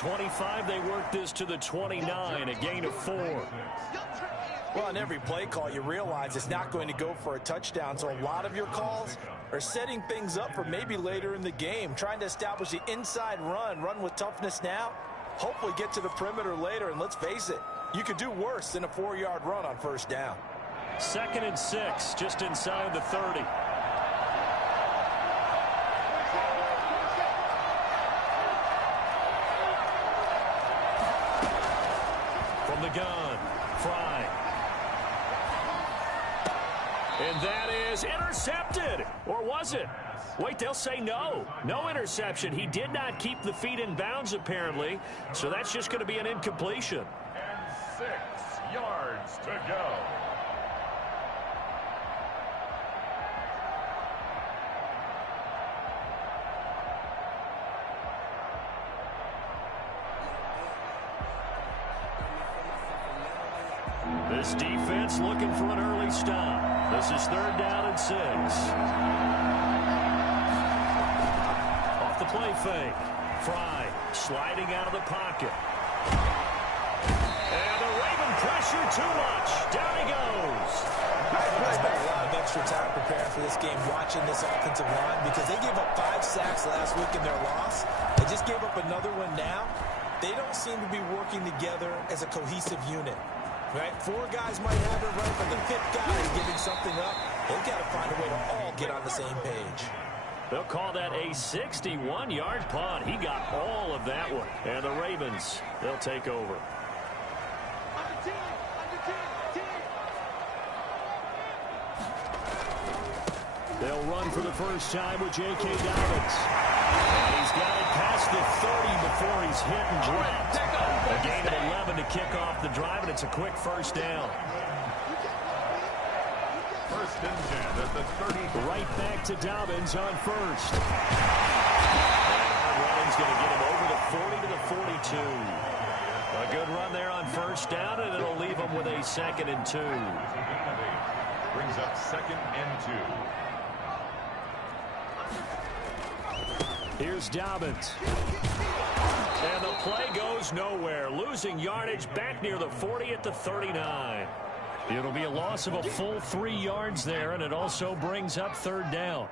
25. They work this to the 29, a gain of 4. Well, on every play call, you realize it's not going to go for a touchdown, so a lot of your calls are setting things up for maybe later in the game, trying to establish the inside run with toughness now, hopefully get to the perimeter later, and let's face it, you could do worse than a 4-yard run on first down. 2nd and 6, just inside the 30. From the gun, Fry. And that is intercepted. Or was it? Wait, they'll say no. No interception. He did not keep the feet in bounds, apparently. So that's just going to be an incompletion. And 6 yards to go. This defense looking for an early stop. This is 3rd down and 6. Off the play fake. Fry sliding out of the pocket. And the Raven pressure too much. Down he goes. I spent a lot of extra time preparing for this game watching this offensive line because they gave up 5 sacks last week in their loss. They just gave up another one now. They don't seem to be working together as a cohesive unit. Right? 4 guys might have it right, but the 5th guy is giving something up. They've got to find a way to all get on the same page. They'll call that a 61-yard punt. He got all of that one. And the Ravens, they'll take over. They'll run for the first time with J.K. Dobbins. And he's got it past the 30 before he's hit and dropped. A gain of 11 to kick off the drive, and it's a quick first down. 1st and 10 at the 30. Right back to Dobbins on first. And running's going to get him over the 40 to the 42. A good run there on first down, and it'll leave him with a 2nd and 2. Brings up 2nd and 2. Here's Dobbins. And the play goes nowhere. Losing yardage back near the 40 at the 39. It'll be a loss of a full 3 yards there, and it also brings up 3rd down.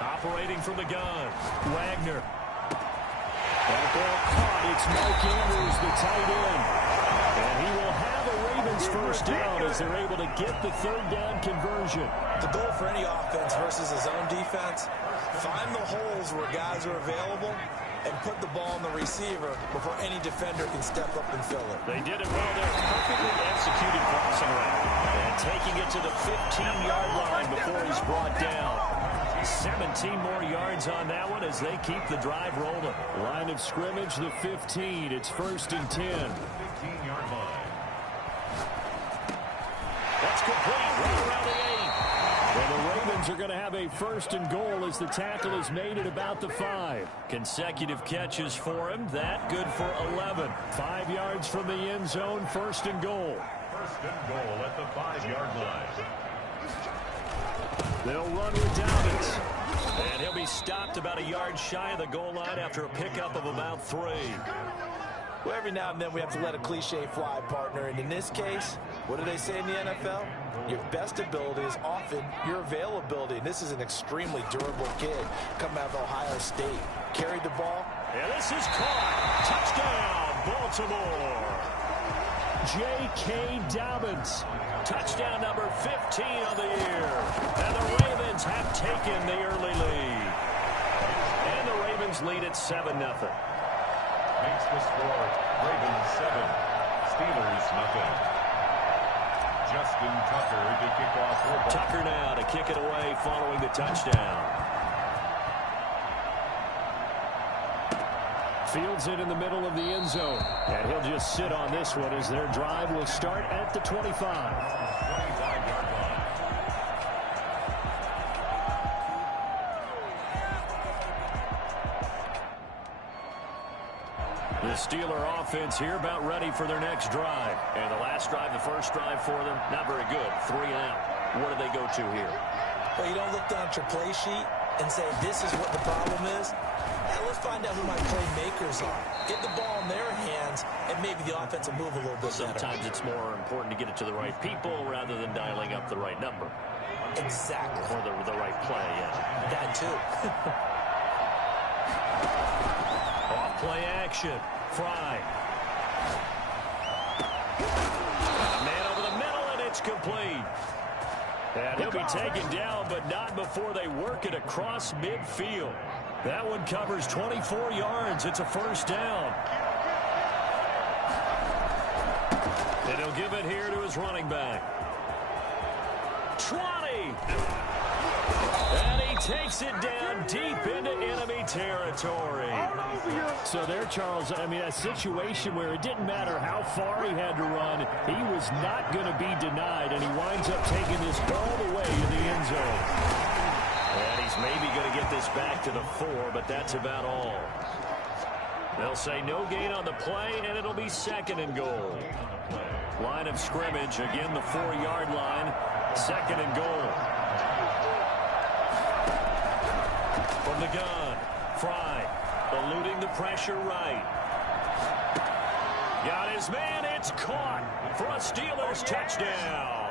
Operating from the gun, Wagner. That ball caught. It's Mike Andrews, the tight end. And he will have a Ravens first down as they're able to get the 3rd down conversion. The goal for any offense versus his own defense, find the holes where guys are available and put the ball on the receiver before any defender can step up and fill it. They did it well there. Perfectly executed crossing route. And taking it to the 15-yard line before he's brought down. 17 more yards on that one as they keep the drive rolling. Line of scrimmage, the 15. It's 1st and 10. 15-yard line. That's complete. Right around the 8. And the Ravens are going to have a 1st and goal as the tackle is made at about the 5. Consecutive catches for him. That good for 11. 5 yards from the end zone. 1st and goal. 1st and goal at the 5-yard line. They'll run with Dobbins. And he'll be stopped about a yard shy of the goal line after a pickup of about 3. Well, every now and then we have to let a cliche fly, partner. And in this case, what do they say in the NFL? Your best ability is often your availability. And this is an extremely durable kid coming out of Ohio State. Carried the ball. And this is caught. Touchdown, Baltimore. J.K. Dobbins. Touchdown number 15 on the year. And the Ravens have taken the early lead. And the Ravens lead at 7-0. Makes the score Ravens 7, Steelers nothing. Justin Tucker to kick off football. Tucker now to kick it away following the touchdown. Fields it in the middle of the end zone. And he'll just sit on this one as their drive will start at the 25. 25-yard line. The Steeler offense here about ready for their next drive. And the last drive, the first drive for them, not very good. 3 and out. what do they go to here? Well, you don't look down at your play sheet and say, this is what the problem is. Hey, let's find out who my playmakers are. Get the ball in their hands, and maybe the offense will move a little bit better. Sometimes it's more important to get it to the right people rather than dialing up the right number. Exactly. Or the right play, yeah. That too. Off play action. Fry. Man over the middle, and it's complete. And he'll be taken down, but not before they work it across midfield. That one covers 24 yards. It's a first down. And he'll give it here to his running back. 20. And he takes it down deep into enemy territory. So there, Charles, I mean, a situation where it didn't matter how far he had to run, he was not going to be denied, and he winds up taking this all the way in the end zone. And he's maybe going to get this back to the 4, but that's about all. They'll say no gain on the play, and it'll be 2nd and goal. Line of scrimmage, again the 4-yard line, 2nd and goal. From the gun, Fry, eluding the pressure right. Got his man, it's caught for a Steelers touchdown.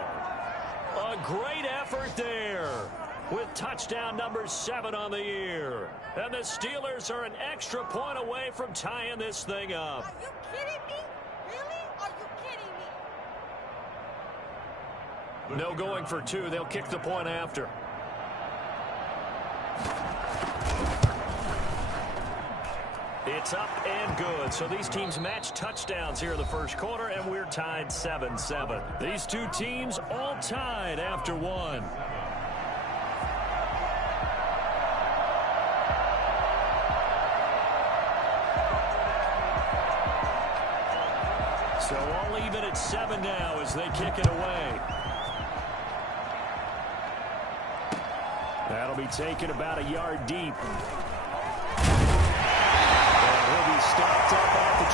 A great effort there with touchdown number 7 on the year. And the Steelers are an extra point away from tying this thing up. Are you kidding me? Really? Are you kidding me? No going for 2. They'll kick the point after. It's up and good. So these teams match touchdowns here in the first quarter, and we're tied 7-7. These two teams all tied after 1. So all even at 7 now as they kick it away. That'll be taken about a yard deep. And he'll be stopped up at the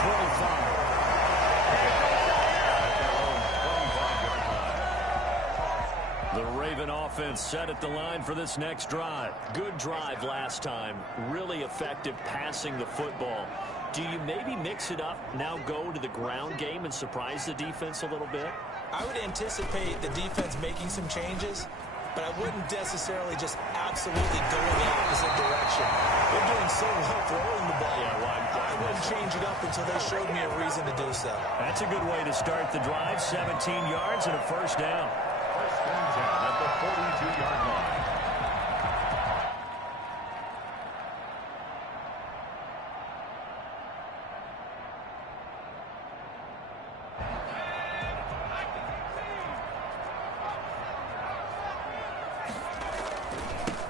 25. The Raven offense set at the line for this next drive. Good drive last time. Really effective passing the football. Do you maybe mix it up, now go to the ground game and surprise the defense a little bit? I would anticipate the defense making some changes, but I wouldn't necessarily just absolutely go in the opposite direction. They're doing so well throwing the ball. Yeah, well, I wouldn't change it up until they showed me a reason to do so. That's a good way to start the drive. 17 yards and a first down. First and 10 at the 42-yard line.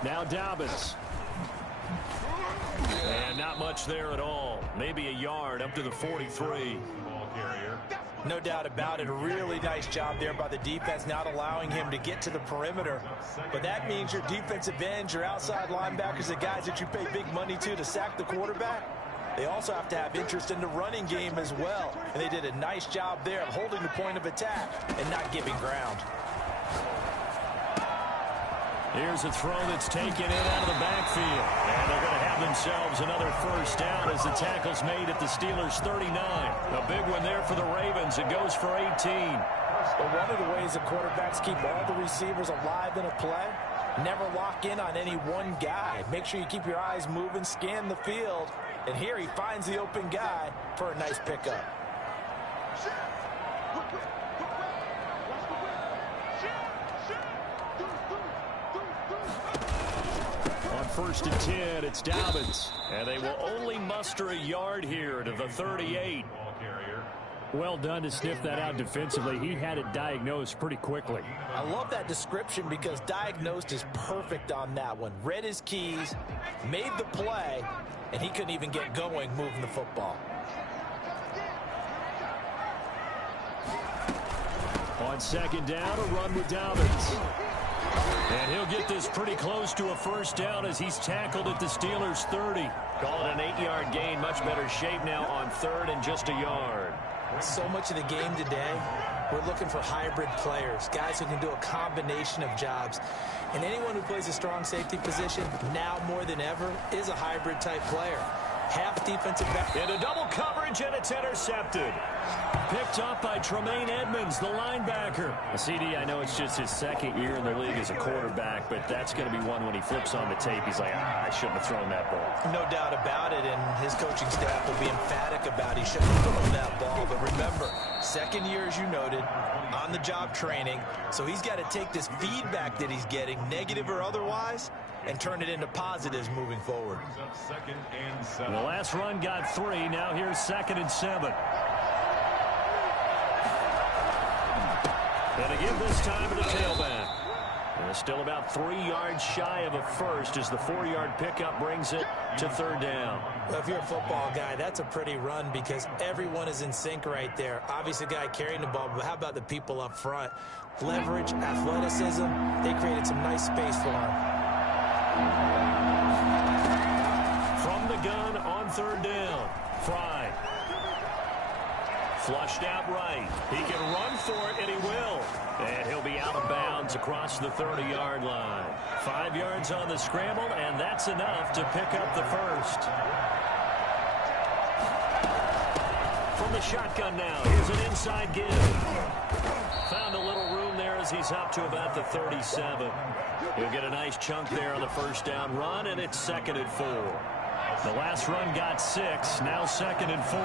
Now Dobbins. And not much there at all. Maybe a yard up to the 43. Ball carrier. No doubt about it. A really nice job there by the defense, not allowing him to get to the perimeter. But that means your defensive ends, your outside linebackers, the guys that you pay big money to sack the quarterback, they also have to have interest in the running game as well. And they did a nice job there of holding the point of attack and not giving ground. Here's a throw that's taken in out of the backfield. And they're going to have themselves another first down as the tackle's made at the Steelers' 39. A big one there for the Ravens. It goes for 18. But one of the ways the quarterbacks keep all the receivers alive in a play, never lock in on any one guy. Make sure you keep your eyes moving, scan the field. And here he finds the open guy for a nice pickup. First and 10, it's Dobbins. And they will only muster a yard here to the 38. Ball carrier. Well done to sniff that out defensively. He had it diagnosed pretty quickly. I love that description because diagnosed is perfect on that one. Read his keys, made the play, and he couldn't even get going moving the football. On second down, a run with Dobbins. And he'll get this pretty close to a first down as he's tackled at the Steelers' 30. Call it an 8-yard gain. Much better shape now on third and just a yard. So much of the game today we're looking for hybrid players, guys who can do a combination of jobs. And anyone who plays a strong safety position, now more than ever, is a hybrid type player. Half defensive back. Into double coverage, and it's intercepted. Picked up by Tremaine Edmonds, the linebacker. CD, I know it's just his second year in the league as a quarterback, but that's going to be one when he flips on the tape. He's like, I shouldn't have thrown that ball. No doubt about it, and his coaching staff will be emphatic about he shouldn't have thrown that ball. But remember, second year, as you noted, on-the-job training, so he's got to take this feedback that he's getting, negative or otherwise, and turn it into positives moving forward. Second and 7. The last run got 3. Now here's 2nd and 7. And again this time to the tailback. And it's still about 3 yards shy of a first as the 4-yard pickup brings it to 3rd down. Well, if you're a football guy, that's a pretty run because everyone is in sync right there. Obviously, the guy carrying the ball, but how about the people up front? Leverage, athleticism, they created some nice space for him. From the gun on 3rd down, Fry. Flushed out right. He can run for it, and he will. And he'll be out of bounds across the 30-yard line. 5 yards on the scramble, and that's enough to pick up the first. From the shotgun now, here's an inside give. Found a little room there as he's up to about the 37. He'll get a nice chunk there on the first down run, and it's 2nd and 4. The last run got 6, now 2nd and 4.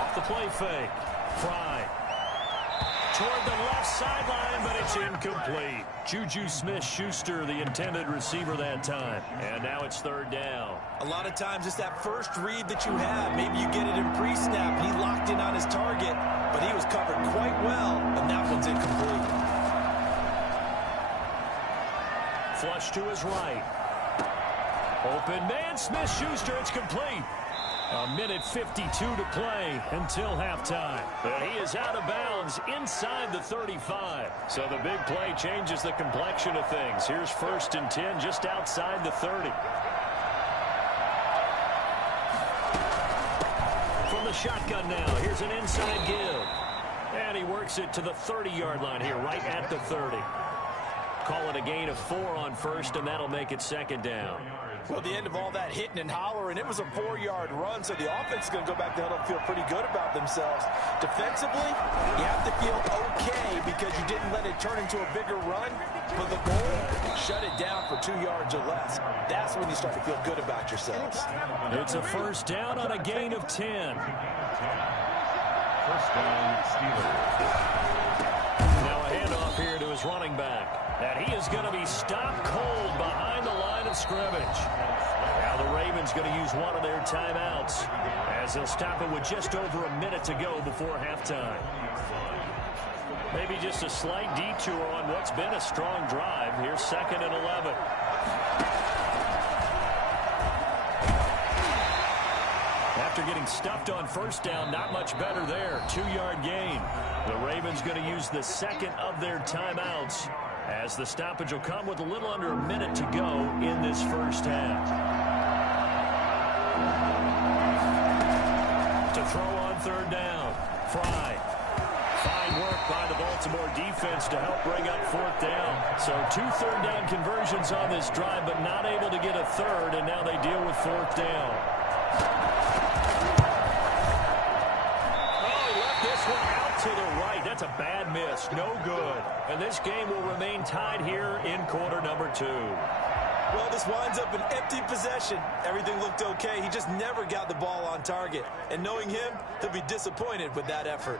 Off the play fake, Fry. Toward the left sideline, but it's incomplete. Juju Smith-Schuster, the intended receiver that time. And now it's 3rd down. A lot of times it's that first read that you have. Maybe you get it in pre-snap, and he locked in on his target, but he was covered quite well, and that one's incomplete. Flush to his right. Open man, Smith-Schuster, it's complete. A minute 52 to play until halftime. And he is out of bounds inside the 35. So the big play changes the complexion of things. Here's 1st and 10 just outside the 30. From the shotgun now, here's an inside give. And he works it to the 30-yard line here, right at the 30. Call it a gain of 4 on 1st, and that'll make it 2nd down. Well, the end of all that hitting and hollering, it was a 4-yard run, so the offense is going to go back to huddle and feel pretty good about themselves. Defensively, you have to feel okay because you didn't let it turn into a bigger run, but the goal, shut it down for 2 yards or less. That's when you start to feel good about yourselves. It's a 1st down on a gain of 10. 1st down, Steelers. Now a handoff here to his running back. And he is going to be stopped cold behind the line of scrimmage. Now the Ravens going to use one of their timeouts as they'll stop it with just over a minute to go before halftime. Maybe just a slight detour on what's been a strong drive. Here's 2nd and 11. After getting stuffed on 1st down, not much better there. 2-yard gain. The Ravens going to use the 2nd of their timeouts as the stoppage will come with a little under a minute to go in this 1st half. To throw on 3rd down, Fry. Fine work by the Baltimore defense to help bring up 4th down. So 2 3rd down conversions on this drive, but not able to get a 3rd, and now they deal with 4th down. Oh, he left this one out to the right. That's a bad miss. No good. And this game will remain tied here in quarter number 2. Well, this winds up an empty possession. Everything looked okay. He just never got the ball on target. And knowing him, he'll be disappointed with that effort.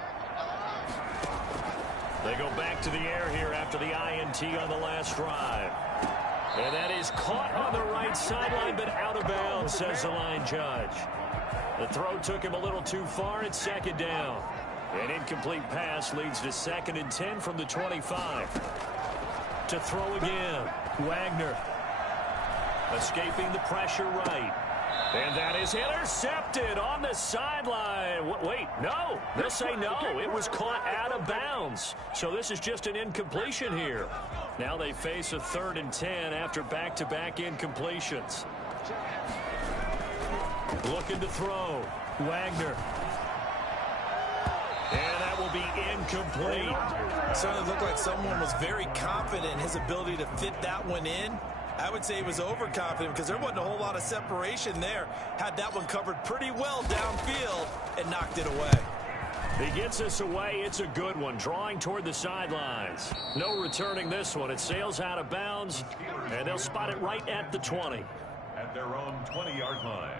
They go back to the air here after the INT on the last drive. And that is caught on the right sideline, but out of bounds, says the line judge. The throw took him a little too far. It's 2nd down. An incomplete pass leads to 2nd and 10 from the 25. To throw again, Wagner. Escaping the pressure right. And that is intercepted on the sideline. Wait, no. They'll say no. It was caught out of bounds. So this is just an incompletion here. Now they face a 3rd and 10 after back-to-back incompletions. Looking to throw. Wagner. And that will be incomplete. Certainly looked like someone was very confident in his ability to fit that one in. I would say he was overconfident because there wasn't a whole lot of separation there. Had that one covered pretty well downfield and knocked it away. He gets this away. It's a good one. Drawing toward the sidelines. No returning this one. It sails out of bounds, and they'll spot it right at the 20. At their own 20-yard line.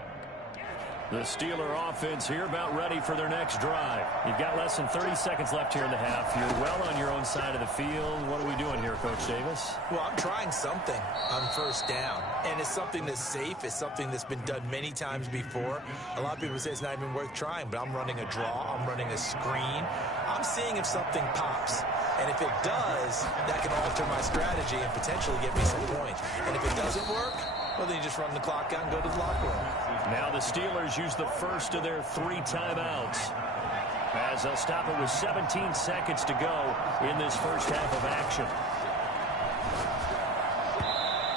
The Steeler offense here about ready for their next drive. You've got less than 30 seconds left here in the half. You're well on your own side of the field. What are we doing here, Coach Davis? Well, I'm trying something on first down, and it's something that's safe. It's something that's been done many times before. A lot of people say it's not even worth trying, but I'm running a draw. I'm running a screen. I'm seeing if something pops, and if it does, that can alter my strategy and potentially get me some points. And if it doesn't work, well, then you just run the clock out and go to the locker room. Now the Steelers use the first of their 3 timeouts as they'll stop it with 17 seconds to go in this first half of action.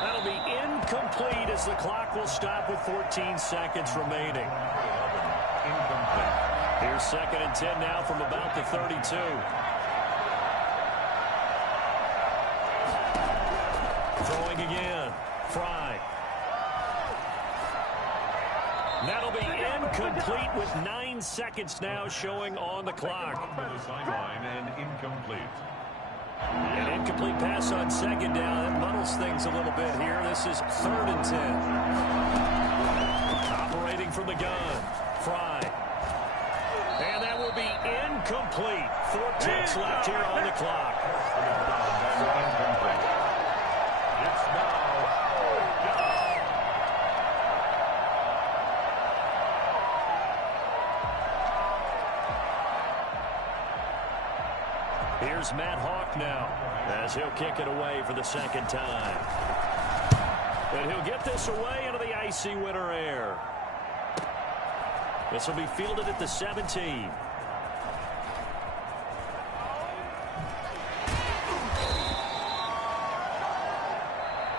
That'll be incomplete as the clock will stop with 14 seconds remaining. Incomplete. Here's 2nd and 10 now from about the 32. Throwing again. Fry. That'll be incomplete with 9 seconds now showing on the clock. To the sideline and incomplete. An incomplete pass on 2nd down. That muddles things a little bit here. This is 3rd and 10. Operating from the gun. Fry. And that will be incomplete. 4 ticks left here on the clock. Incomplete. It's now. Here's Matt Hawk now as he'll kick it away for the 2nd time. And he'll get this away into the icy winter air. This will be fielded at the 17.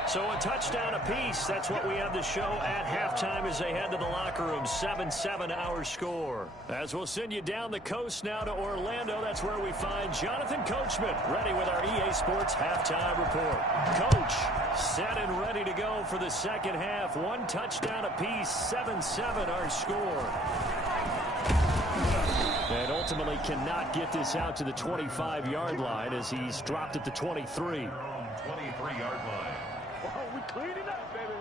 So a touchdown apiece. That's what we have to show at halftime as they head to the locker room. 7-7 our score. As we'll send you down the coast now to Orlando, that's where we find Jonathan Coachman ready with our EA Sports halftime report. Coach, set and ready to go for the second half. 1 touchdown apiece. 7-7 our score. And ultimately cannot get this out to the 25-yard line as he's dropped at the 23. 23-yard line. We clean it up, baby.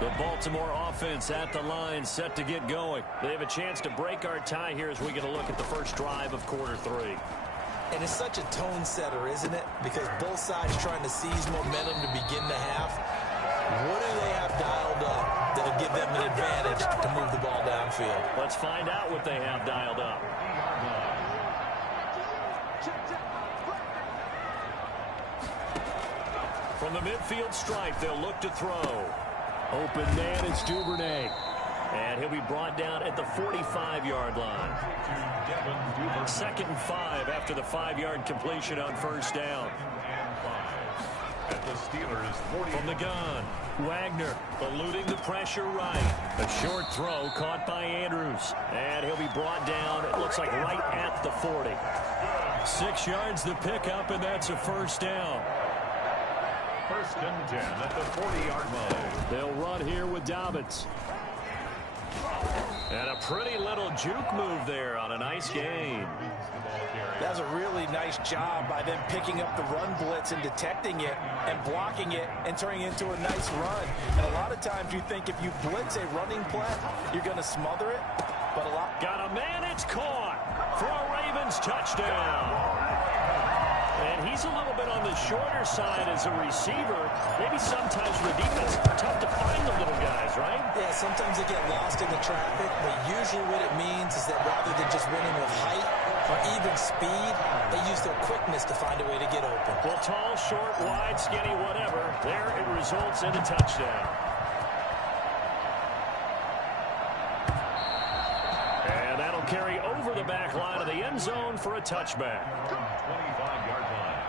The Baltimore offense at the line, set to get going. They have a chance to break our tie here as we get a look at the first drive of quarter 3. And it's such a tone setter, isn't it? Because both sides trying to seize momentum to begin the half. What do they have dialed up that'll give them an advantage to move the ball downfield? Let's find out what they have dialed up. From the midfield stripe, they'll look to throw. Open man is Duvernay. And he'll be brought down at the 45-yard line. 2nd and 5 after the 5-yard completion on first down. At the Steelers 40. From the gun, Wagner eluding the pressure right. A short throw caught by Andrews. And he'll be brought down, it looks like right at the 40. 6 yards the pickup, and that's a first down. 1st and 10 at the 40-yard line. They'll run here with Dobbins. And a pretty little juke move there on a nice gain. That was a really nice job by them picking up the run blitz and detecting it and blocking it and turning it into a nice run. And a lot of times you think if you blitz a running play, you're going to smother it. But a lot. Got a man, it's caught for a Ravens touchdown. And he's a little bit on the shorter side as a receiver. Maybe sometimes for the defense, tough to find the little guys, right? Yeah, sometimes they get lost in the traffic, but usually what it means is that rather than just winning with height or even speed, they use their quickness to find a way to get open. Well, tall, short, wide, skinny, whatever, there it results in a touchdown. And that'll carry over the back line of the end zone for a touchback. 25-yard line.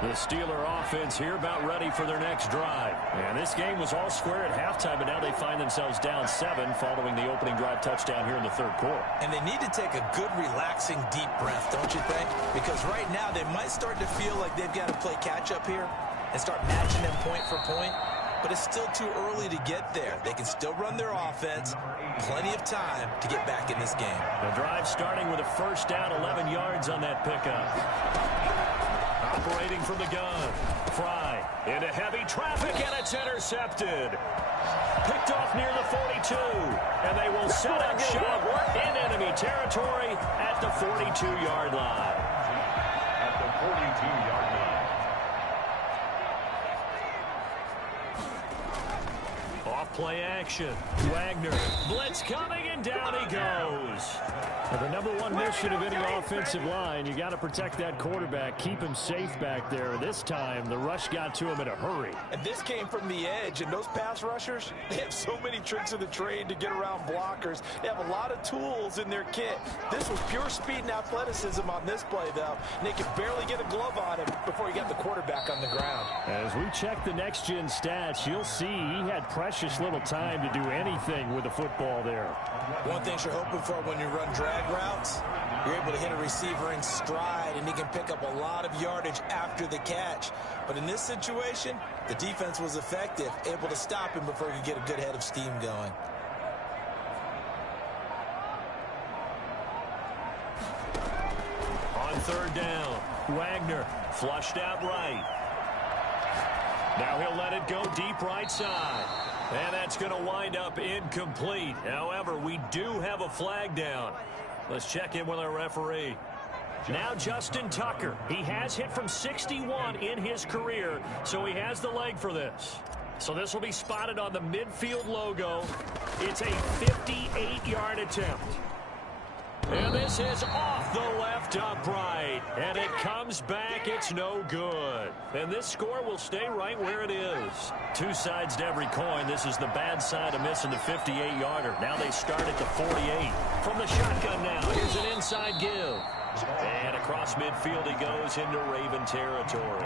The Steeler offense here about ready for their next drive. And this game was all square at halftime, but now they find themselves down 7 following the opening drive touchdown here in the third quarter. And they need to take a good, relaxing, deep breath, don't you think? Because right now they might start to feel like they've got to play catch-up here and start matching them point for point. But it's still too early to get there. They can still run their offense. Plenty of time to get back in this game. The drive starting with a first down, 11 yards on that pickup. Operating from the gun. Fry into heavy traffic, and it's intercepted. Picked off near the 42. And they will set up shop in enemy territory at the 42-yard line. At the 42-yard line. Off play action. Wagner. Blitz coming, and down he goes. Now, the number one mission of any offensive line, you got to protect that quarterback, keep him safe back there. This time, the rush got to him in a hurry. And this came from the edge, and those pass rushers, they have so many tricks of the trade to get around blockers. They have a lot of tools in their kit. This was pure speed and athleticism on this play, though. And they could barely get a glove on him before he got the quarterback on the ground. As we check the next-gen stats, you'll see he had precious little time to do anything with the football there. One thing you're hoping for when you run drag routes, you're able to hit a receiver in stride, and he can pick up a lot of yardage after the catch. But in this situation, the defense was effective, able to stop him before he could get a good head of steam going. On third down, Wagner flushed out right. Now he'll let it go deep right side. And that's going to wind up incomplete. However, we do have a flag down. Let's check in with our referee. Now Justin Tucker. He has hit from 61 in his career, so he has the leg for this. So this will be spotted on the midfield logo. It's a 58-yard attempt. And this is off the left upright. And it comes back. It's no good. And this score will stay right where it is. Two sides to every coin. This is the bad side of missing the 58-yarder. Now they start at the 48. From the shotgun now, here's an inside give. And across midfield he goes into Raven territory.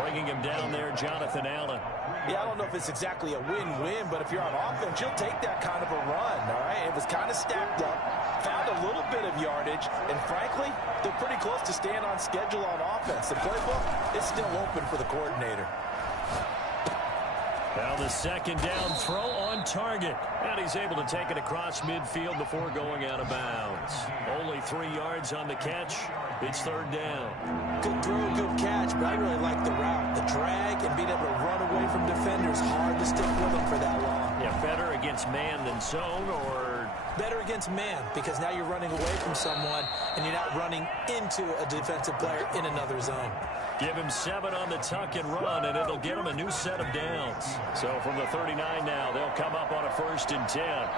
Bringing him down there, Jonathan Allen. Yeah, I don't know if it's exactly a win-win, but if you're on offense, you'll take that kind of a run, all right? It was kind of stacked up, found a little bit of yardage, and frankly, they're pretty close to staying on schedule on offense. The playbook is still open for the coordinator. Now the second down throw on target. And he's able to take it across midfield before going out of bounds. Only 3 yards on the catch. It's third down. Good throw, good catch, but I really like the route. The drag and being able to run away from defenders, hard to stick with them for that long. Yeah, better against man than zone, or better against man, because now you're running away from someone and you're not running into a defensive player in another zone. Give him 7 on the tuck and run, and it'll get him a new set of downs. So from the 39 now, they'll come up on a 1st and 10.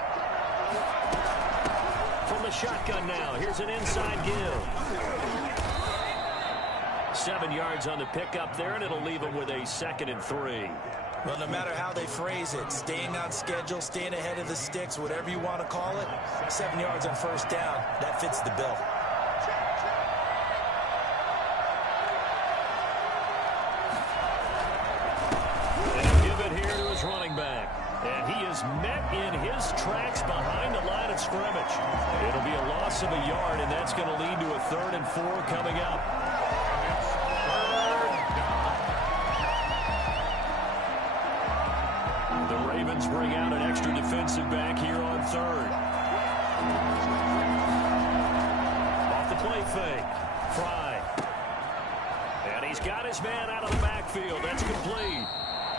From the shotgun now, here's an inside give. 7 yards on the pickup there, and it'll leave him with a 2nd and 3. Well, no matter how they phrase it, staying on schedule, staying ahead of the sticks, whatever you want to call it, 7 yards on first down, that fits the bill. Running back, and he is met in his tracks behind the line of scrimmage. It'll be a loss of a yard, and that's going to lead to a 3rd and 4 coming up. The Ravens bring out an extra defensive back here on 3rd. Off the play fake, Fry, and he's got his man out of the backfield. That's complete.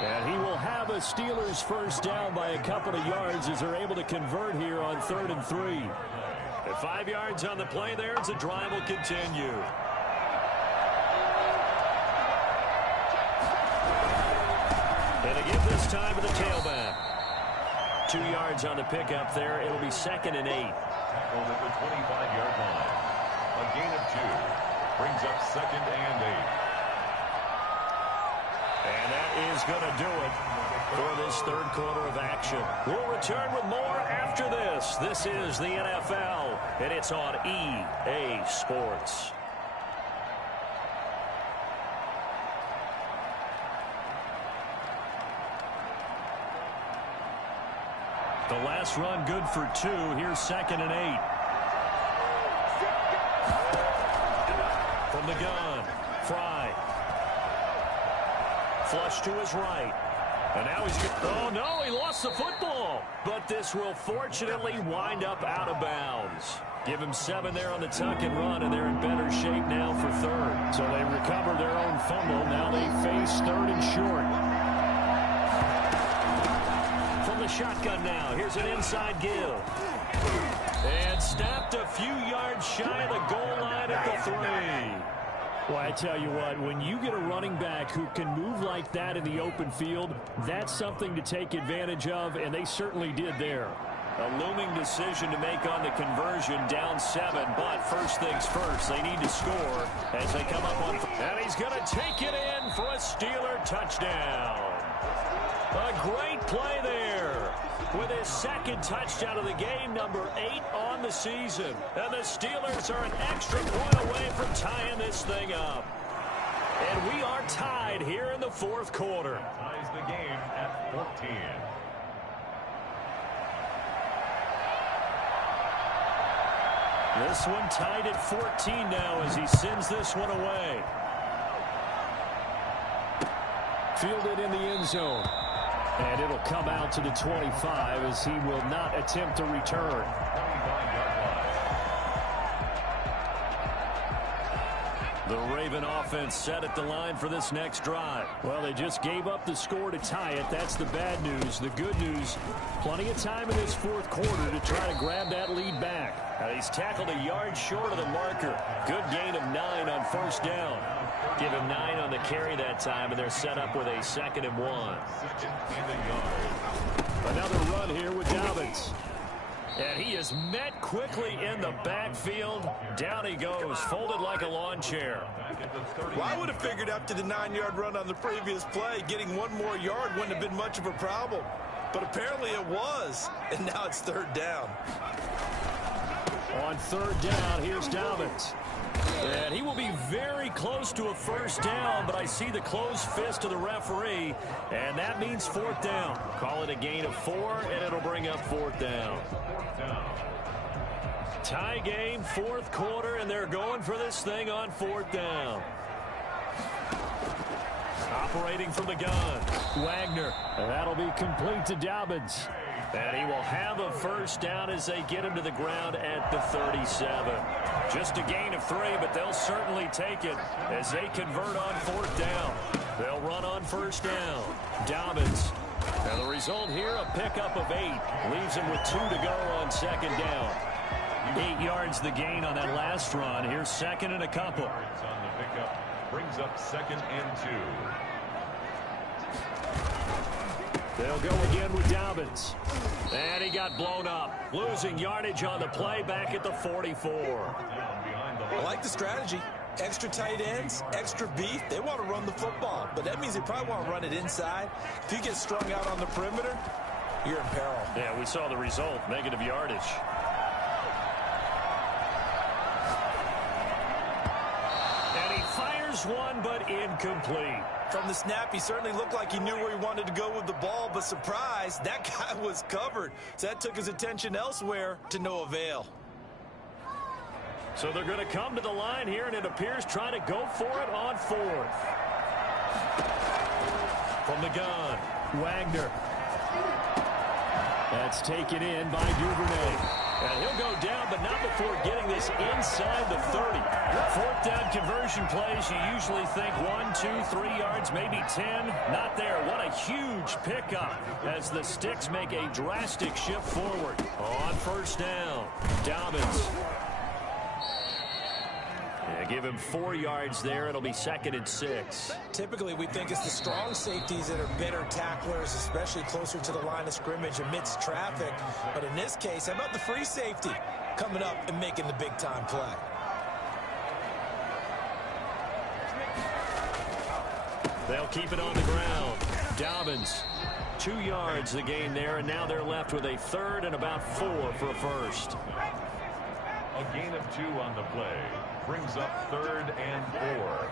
And he will have a Steelers first down by a couple of yards as they're able to convert here on 3rd and 3. At 5 yards on the play there, the drive will continue. And again this time to the tailback. 2 yards on the pickup there. It'll be 2nd and 8. Tackled at the 25-yard line. A gain of 2. Brings up 2nd and 8. And that is going to do it for this third quarter of action. We'll return with more after this. This is the NFL, and it's on EA Sports. The last run good for 2. Here's 2nd and 8. From the gun, Fry. Flush to his right. And now he's getting... Oh, no, he lost the football. But this will fortunately wind up out of bounds. Give him 7 there on the tuck and run, and they're in better shape now for 3rd. So they recover their own fumble. Now they face 3rd and short. From the shotgun now, here's an inside give. And stopped a few yards shy of the goal line at the 3. Well, I tell you what, when you get a running back who can move like that in the open field, that's something to take advantage of, and they certainly did there. A looming decision to make on the conversion, down 7, but first things first, they need to score as they come up on... And he's going to take it in for a Steeler touchdown. A great play there with his 2nd touchdown of the game, number 8 on the season. And the Steelers are an extra point away from tying this thing up. And we are tied here in the 4th quarter. Ties the game at 14. This one tied at 14 now as he sends this one away. Fielded in the end zone. And it'll come out to the 25 as he will not attempt to return. The Raven offense set at the line for this next drive. Well, they just gave up the score to tie it. That's the bad news. The good news, plenty of time in this 4th quarter to try to grab that lead back. He's tackled a yard short of the marker. Good gain of 9 on 1st down. Give him 9 on the carry that time, and they're set up with a 2nd and 1. Another run here with Dobbins. And he is met quickly in the backfield. Down he goes, folded like a lawn chair. Well, I would have figured after the 9-yard run on the previous play, getting 1 more yard wouldn't have been much of a problem. But apparently it was, and now it's 3rd down. On 3rd down, here's Dobbins. And he will be very close to a 1st down, but I see the closed fist of the referee, and that means 4th down. Call it a gain of 4, and it'll bring up 4th down. Tie game, 4th quarter, and they're going for this thing on 4th down. Operating from the gun, Wagner. And that'll be complete to Dobbins. And he will have a 1st down as they get him to the ground at the 37. Just a gain of 3, but they'll certainly take it as they convert on 4th down. They'll run on 1st down. Dobbins. And the result here, a pickup of 8. Leaves him with 2 to go on 2nd down. 8 yards the gain on that last run. Here's 2nd and a couple. On the pickup brings up 2nd and 2. They'll go again with Dobbins. And he got blown up. Losing yardage on the play back at the 44. I like the strategy. Extra tight ends, extra beef. They want to run the football, but that means they probably want to run it inside. If you get strung out on the perimeter, you're in peril. Yeah, we saw the result. Negative yardage. And he fires one, but incomplete. From the snap, he certainly looked like he knew where he wanted to go with the ball, but surprise, that guy was covered. So that took his attention elsewhere to no avail. So they're going to come to the line here, and it appears trying to go for it on 4th. From the gun, Wagner. That's taken in by Duvernay. And he'll go down, but not before getting this inside the 30. 4th down conversion plays, you usually think 1, 2, 3 yards, maybe 10. Not there. What a huge pickup as the Sticks make a drastic shift forward. On 1st down, Dobbins. Yeah, give him 4 yards there. It'll be 2nd and 6. Typically, we think it's the strong safeties that are better tacklers, especially closer to the line of scrimmage amidst traffic. But in this case, how about the free safety coming up and making the big-time play? They'll keep it on the ground. Dobbins, 2 yards the gain there, and now they're left with a 3rd and about 4 for a 1st. A gain of 2 on the play. Brings up 3rd and 4.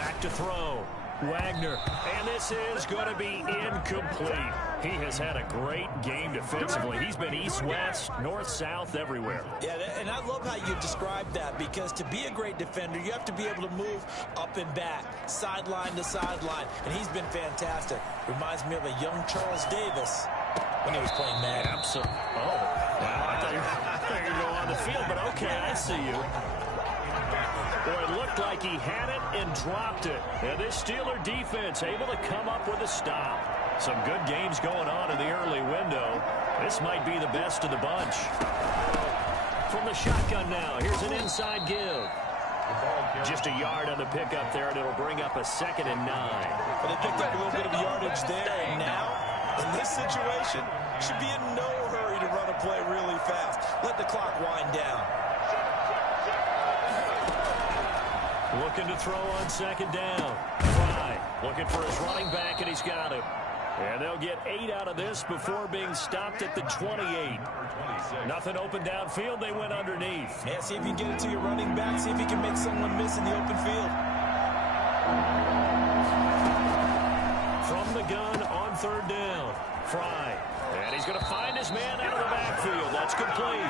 Back to throw. Wagner. And this is going to be incomplete. He has had a great game defensively. He's been east-west, north-south, everywhere. Yeah, and I love how you described that, because to be a great defender, you have to be able to move up and back, sideline to sideline, and he's been fantastic. Reminds me of a young Charles Davis when he was playing Madden. Absolutely. Oh, wow. I thought you were going to go on the field, but okay, I see you. Boy, it looked like he had it and dropped it. And this Steeler defense able to come up with a stop. Some good games going on in the early window. This might be the best of the bunch. From the shotgun now, here's an inside give. Just a yard on the pickup there, and it'll bring up a 2nd and 9. But they picked up a little bit of yardage there, and now, in this situation, should be in no hurry to run a play really fast. Let the clock wind down. Looking to throw on 2nd down. Fry looking for his running back, and he's got him. And they'll get 8 out of this before being stopped at the 28. Nothing open downfield. They went underneath. Yeah, see if you can get it to your running back. See if you can make someone miss in the open field. From the gun on 3rd down. Fry. And he's going to find his man out of the backfield. That's complete.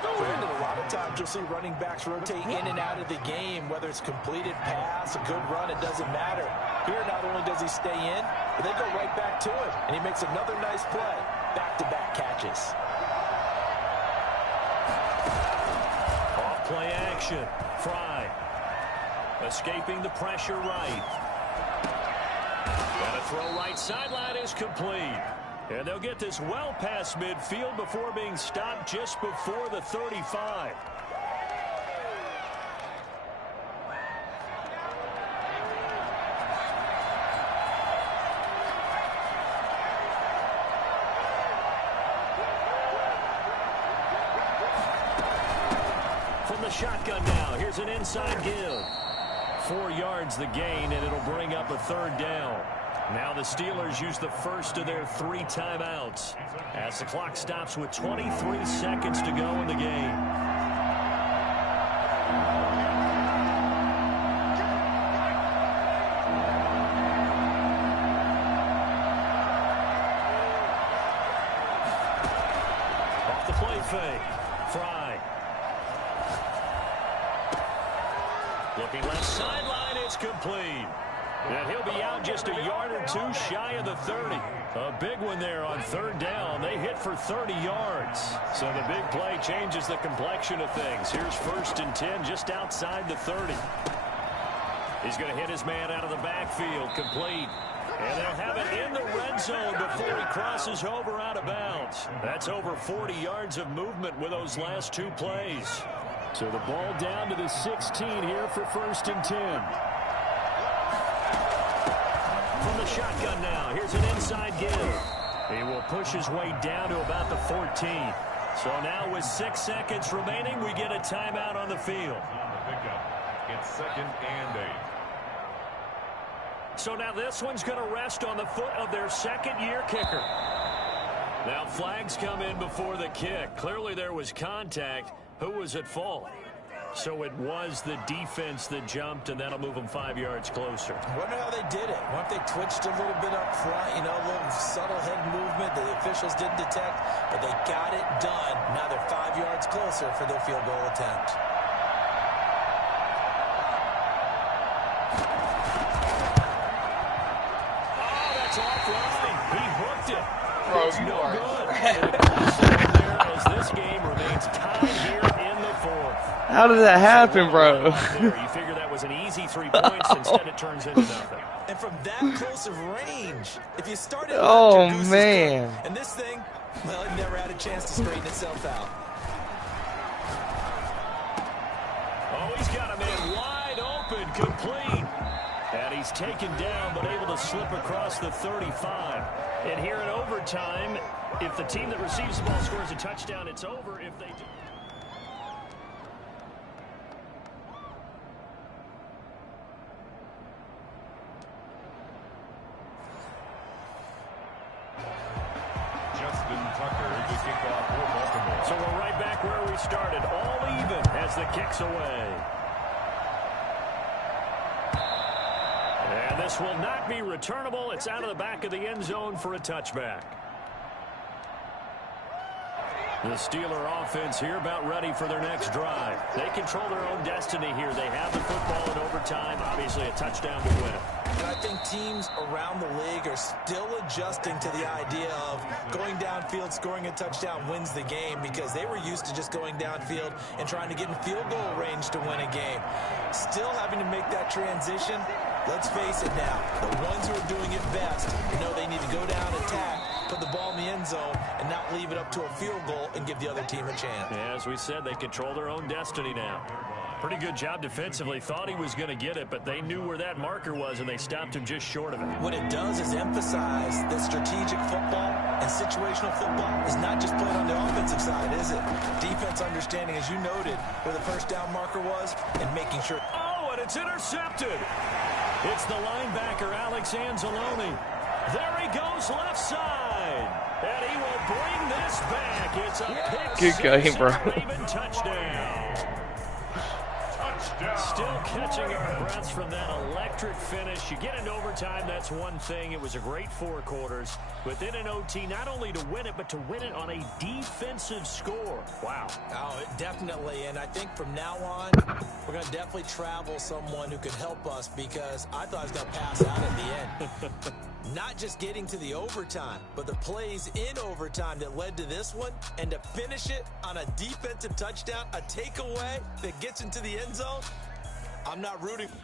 Brandon, a lot of times you'll see running backs rotate in and out of the game, whether it's completed pass, a good run, it doesn't matter. Here, not only does he stay in, but they go right back to him, and he makes another nice play. Back-to-back catches. Off-play action. Fry. Escaping the pressure right. And a throw right sideline is complete. And they'll get this well past midfield before being stopped just before the 35. From the shotgun now, here's an inside give. 4 yards the gain, and it'll bring up a 3rd down. Now the Steelers use the first of their 3 timeouts as the clock stops with 23 seconds to go in the game. Off the play fake. Fry. Looking left sideline, it's complete. And he'll be out just a yard or 2 shy of the 30. A big one there on 3rd down. They hit for 30 yards. So the big play changes the complexion of things. Here's 1st and 10 just outside the 30. He's going to hit his man out of the backfield. Complete. And they'll have it in the red zone before he crosses over out of bounds. That's over 40 yards of movement with those last 2 plays. So the ball down to the 16 here for 1st and 10. From the shotgun now, here's an inside give. He will push his way down to about the 14. So now with 6 seconds remaining, we get a timeout on the field. It's 2nd and 8. So now this one's going to rest on the foot of their 2nd-year kicker. Now flags come in before the kick. Clearly there was contact. Who was at fault? So it was the defense that jumped, and that'll move them 5 yards closer. I wonder how they did it. I wonder if they twitched a little bit up front, you know, a little subtle head movement the officials didn't detect, but they got it done. Now they're 5 yards closer for their field goal attempt. Oh, that's offline. He hooked it. Bro, it's you no are good. trash. There as this game remains tied here in the 4th. How did that happen, bro? You figure that was an easy 3 points. Instead, it turns into nothing. And from that close of range, if you started, Oh, man. And this thing, well, it never had a chance to straighten itself out. Oh, he's got a man wide open, complete. And he's taken down, but able to slip across the 35. And here in overtime, if the team that receives the ball scores a touchdown, it's over. If they do. Justin Tucker to kick off for Baltimore. So we're right back where we started, all even as the kick's away. This will not be returnable. It's out of the back of the end zone for a touchback. The Steeler offense here about ready for their next drive. They control their own destiny here. They have the football in overtime. Obviously, a touchdown to win it. And I think teams around the league are still adjusting to the idea of going downfield, scoring a touchdown wins the game, because they were used to just going downfield and trying to get in field goal range to win a game. Still having to make that transition. Let's face it now, the ones who are doing it best know they need to go down, attack, put the ball in the end zone, and not leave it up to a field goal and give the other team a chance. Yeah, as we said, they control their own destiny now. Pretty good job defensively. Thought he was going to get it, but they knew where that marker was, and they stopped him just short of it. What it does is emphasize that strategic football and situational football is not just played on the offensive side, is it? Defense understanding, as you noted, where the first down marker was and making sure. Oh, and it's intercepted. It's the linebacker, Alex Anzalone. There he goes left side. And he will bring this back. It's a pick Good game, bro. Raven touchdown. Still catching our breaths from that electric finish. You get into overtime, that's one thing. It was a great 4 quarters. Within an OT, not only to win it, but to win it on a defensive score. Wow. Oh, definitely. And I think from now on, we're going to definitely travel someone who could help us, because I thought I was going to pass out at the end. Not just getting to the overtime, but the plays in overtime that led to this one, and to finish it on a defensive touchdown, a takeaway that gets into the end zone. I'm not rooting. They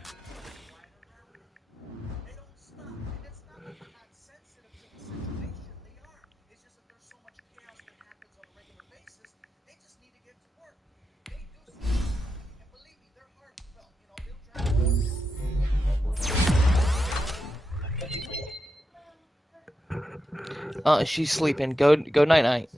don't stop. And it's not that they're not sensitive to the situation. They are. It's just that there's so much chaos that happens on a regular basis. They just need to get to work. They do stuff. And believe me, they're heartfelt. You know, they'll drive. She's sleeping. Go night night.